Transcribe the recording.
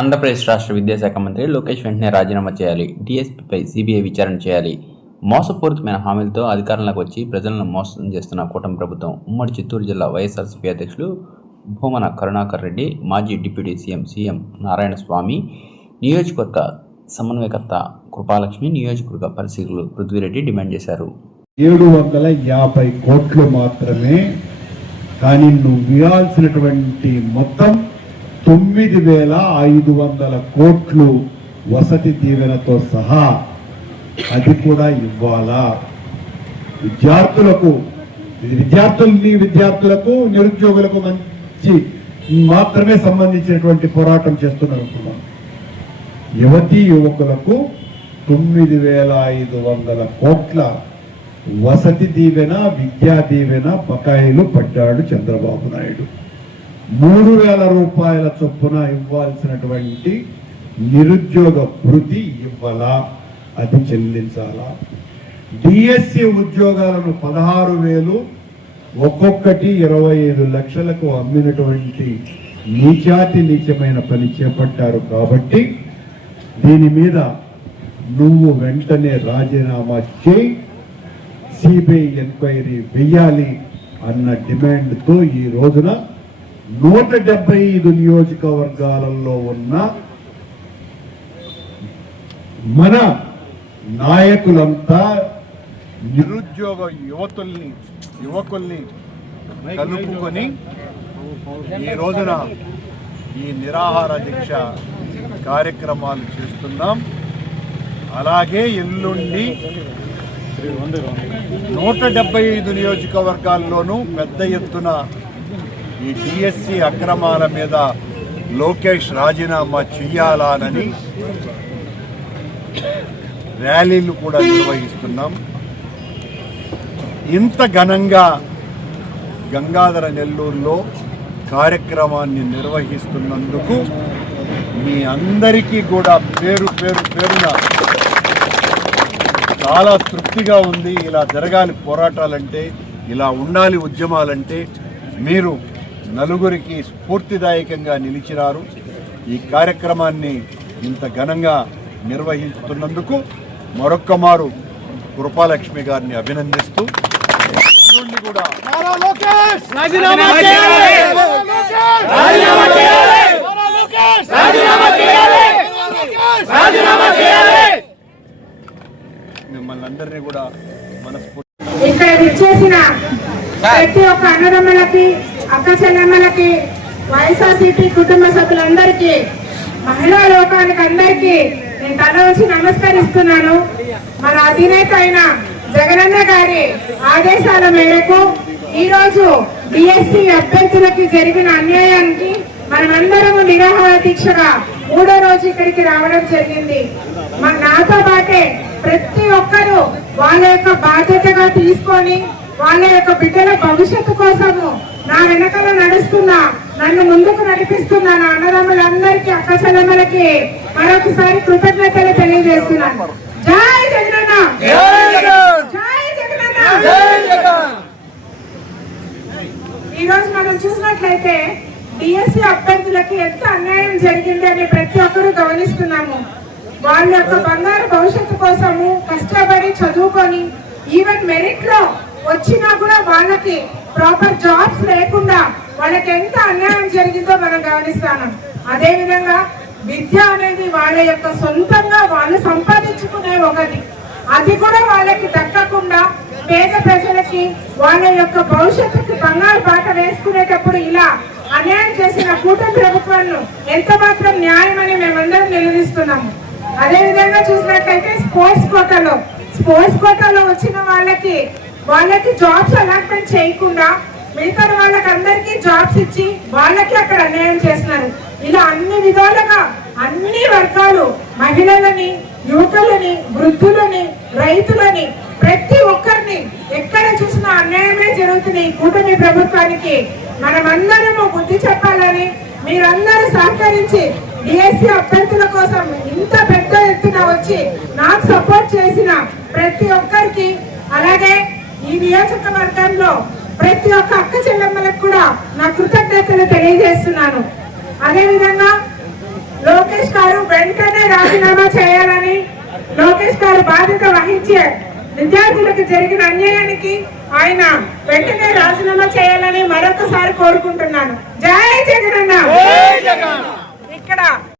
ఆంధ్రప్రదేశ్ రాష్ట్ర విద్యాశాఖ మంత్రి లోకేష్ వెంటనే రాజీనామా చేయాలి. డీఎస్పీపై సీబీఐ విచారణ చేయాలి. మోసపూరితమైన హామీలతో అధికారంలోకి వచ్చి ప్రజలను మోసం చేస్తున్న కూటమి ప్రభుత్వం. ఉమ్మడి చిత్తూరు జిల్లా వైఎస్ఆర్సీపీ అధ్యక్షులు భూమన కరుణాకర్ రెడ్డి, మాజీ డిప్యూటీ సీఎం నారాయణస్వామి, నియోజకవర్గ సమన్వయకర్త కృపాలక్ష్మి, నియోజకవర్గ పరిశీలకులు పృథ్వీరెడ్డి డిమాండ్ చేశారు. 750 కోట్లు మాత్రమే, కానీ నువ్వు ఇవ్వాల్సినటువంటి మొత్తం 9,500 కోట్లు వసతి దీవెనతో సహా అది కూడా ఇవ్వాలా. విద్యార్థులకు నిరుద్యోగులకు మంచి మాత్రమే సంబంధించినటువంటి పోరాటం చేస్తున్నారు. యువతీ యువకులకు 9,500 కోట్ల వసతి దీవెన, విద్యా దీవెన బకాయిలు పడ్డాడు చంద్రబాబు నాయుడు. 3,000 రూపాయల చొప్పున ఇవ్వాల్సినటువంటి నిరుద్యోగ భృతి ఇవ్వాలా, అది చెల్లించాలా. డిఎస్సి ఉద్యోగాలను 16,000 ఒక్కొక్కటి 25 లక్షలకు అమ్మినటువంటి నీచమైన పని చేపట్టారు. కాబట్టి దీని మీద నువ్వు వెంటనే రాజీనామా చేయి, సిబిఐ ఎంక్వైరీ వెయ్యాలి అన్న డిమాండ్తో ఈ రోజున 175 నియోజకవర్గాలలో ఉన్న మన నాయకులంతా నిరుద్యోగ యువకుల్ని కలుపుకొని ఈ రోజున ఈ నిరాహార దీక్ష కార్యక్రమాలు చేస్తున్నాం. అలాగే ఎల్లుండి 175 నియోజకవర్గాల్లోనూ పెద్ద ఎత్తున ఈ డిఎస్సి అక్రమాల మీద లోకేష్ రాజీనామా చెయ్యాలని ర్యాలీలు కూడా నిర్వహిస్తున్నాం. ఇంత ఘనంగా గంగాధర నెల్లూరులో కార్యక్రమాన్ని నిర్వహిస్తున్నందుకు మీ అందరికీ కూడా పేరున చాలా తృప్తిగా ఉంది. ఇలా జరగాలి పోరాటాలంటే, ఇలా ఉండాలి ఉద్యమాలంటే. మీరు నలుగురికి స్ఫూర్తిదాయకంగా నిలిచినారు. ఈ కార్యక్రమాన్ని ఇంత ఘనంగా నిర్వహిస్తున్నందుకు మరొక్క మారు కృపాలక్ష్మి గారిని అభినందిస్తూ కూడా మిమ్మల్ని అందరినీ కూడా ఇక్కడ విచ్చేసిన ప్రతి ఒక్క అన్నదమ్ములకి, అక్క చెల్లెమ్మలకి, వైఎస్ఆర్సీపీ కుటుంబ సభ్యులందరికీ, మహిళా లోకానికి అందరికీ నేను తల వచ్చి నమస్కరిస్తున్నాను. మన అధినేత అయిన జగనన్న గారి ఆదేశాల మేరకు ఈరోజు డిఎస్సి అభ్యర్థులకి జరిగిన అన్యాయానికి మనమందరము నిరాహార దీక్షగా 3వ రోజు ఇక్కడికి రావడం జరిగింది. నాతో పాటే ప్రతి ఒక్కరూ వాళ్ళ యొక్క బాధ్యతగా తీసుకొని వాళ్ళ యొక్క బిడ్డల భవిష్యత్తు కోసము నా వెనకాల నడుస్తున్నా, నన్ను ముందుకు నడిపిస్తున్న నా అన్నదమ్ములందరికీ, అక్క చెల్లెమ్మలకి మరొకసారి కృతజ్ఞతలు తెలియజేస్తున్నాను. జై జగనన్న, జై జగనన్న. ఈ రోజు మనం చూసినట్లయితే డిఎస్సి అభ్యర్థులకి ఎంత అన్యాయం జరిగింది అని ప్రతి ఒక్కరూ గమనిస్తున్నాము. వాళ్ళ యొక్క బంగారు భవిష్యత్తు కోసము కష్టపడి చదువుకొని ఈవెన్ మెరిట్ లో వచ్చినా కూడా వాళ్ళకి ప్రాపర్ జాబ్స్ లేకుండా వాళ్ళకి ఎంత అన్యాయం జరిగిందో మనం గమనిస్తాను. అదే విధంగా విద్య అనేది వాళ్ళ యొక్క సొంతంగా వాళ్ళు సంపాదించుకునే ఒకటి, అది కూడా వాళ్ళకి దక్కకుండా పేద ప్రజలకి వాళ్ళ యొక్క భవిష్యత్తుకి బంగారు బాట వేసుకునేటప్పుడు ఇలా అన్యాయం చేసిన కూటమి ప్రభుత్వాన్ని ఎంత మాత్రం న్యాయం అని మేమందరం నిలదీస్తున్నాము. అదే విధంగా చూసినట్లయితే స్పోర్ట్స్ కోటాలో వచ్చిన వాళ్ళకి జాబ్స్ అలాట్మెంట్ చేయకుండా మిగతా వాళ్ళకి అందరికీ జాబ్స్ ఇచ్చి వాళ్ళకి అక్కడ అన్యాయం చేస్తున్నారు. ఇలా అన్ని విధాలుగా అన్ని వర్గాలు, మహిళలని, యువకులని, వృద్ధులని, రైతులని, ప్రతి ఒక్కరిని ఎక్కడ చూసినా అన్యాయమే జరుగుతుంది. ఈ కూటమి ప్రభుత్వానికి మనమందరము బుద్ధి చెప్పాలని మీరందరూ సహకరించి డిఎస్సి అభ్యర్థుల కోసం ఇంత పెద్ద ఎత్తున వచ్చి నాకు సపోర్ట్ చేసిన ప్రతి ఒక్కరికి, అలాగే ఈ నియోజకవర్గంలో ప్రతి ఒక్క అక్క చెల్లెమ్మలకు కూడా నా కృతజ్ఞతలు తెలియజేస్తున్నాను. అదేవిధంగా లోకేష్ గారు వెంటనే రాజీనామా చేయాలని, లోకేష్ గారు బాధ్యత వహించే విద్యార్థులకు జరిగిన అన్యాయానికి ఆయన వెంటనే రాజీనామా చేయాలని మరొకసారి కోరుకుంటున్నాను. జై జగనన్న. ఇక్కడ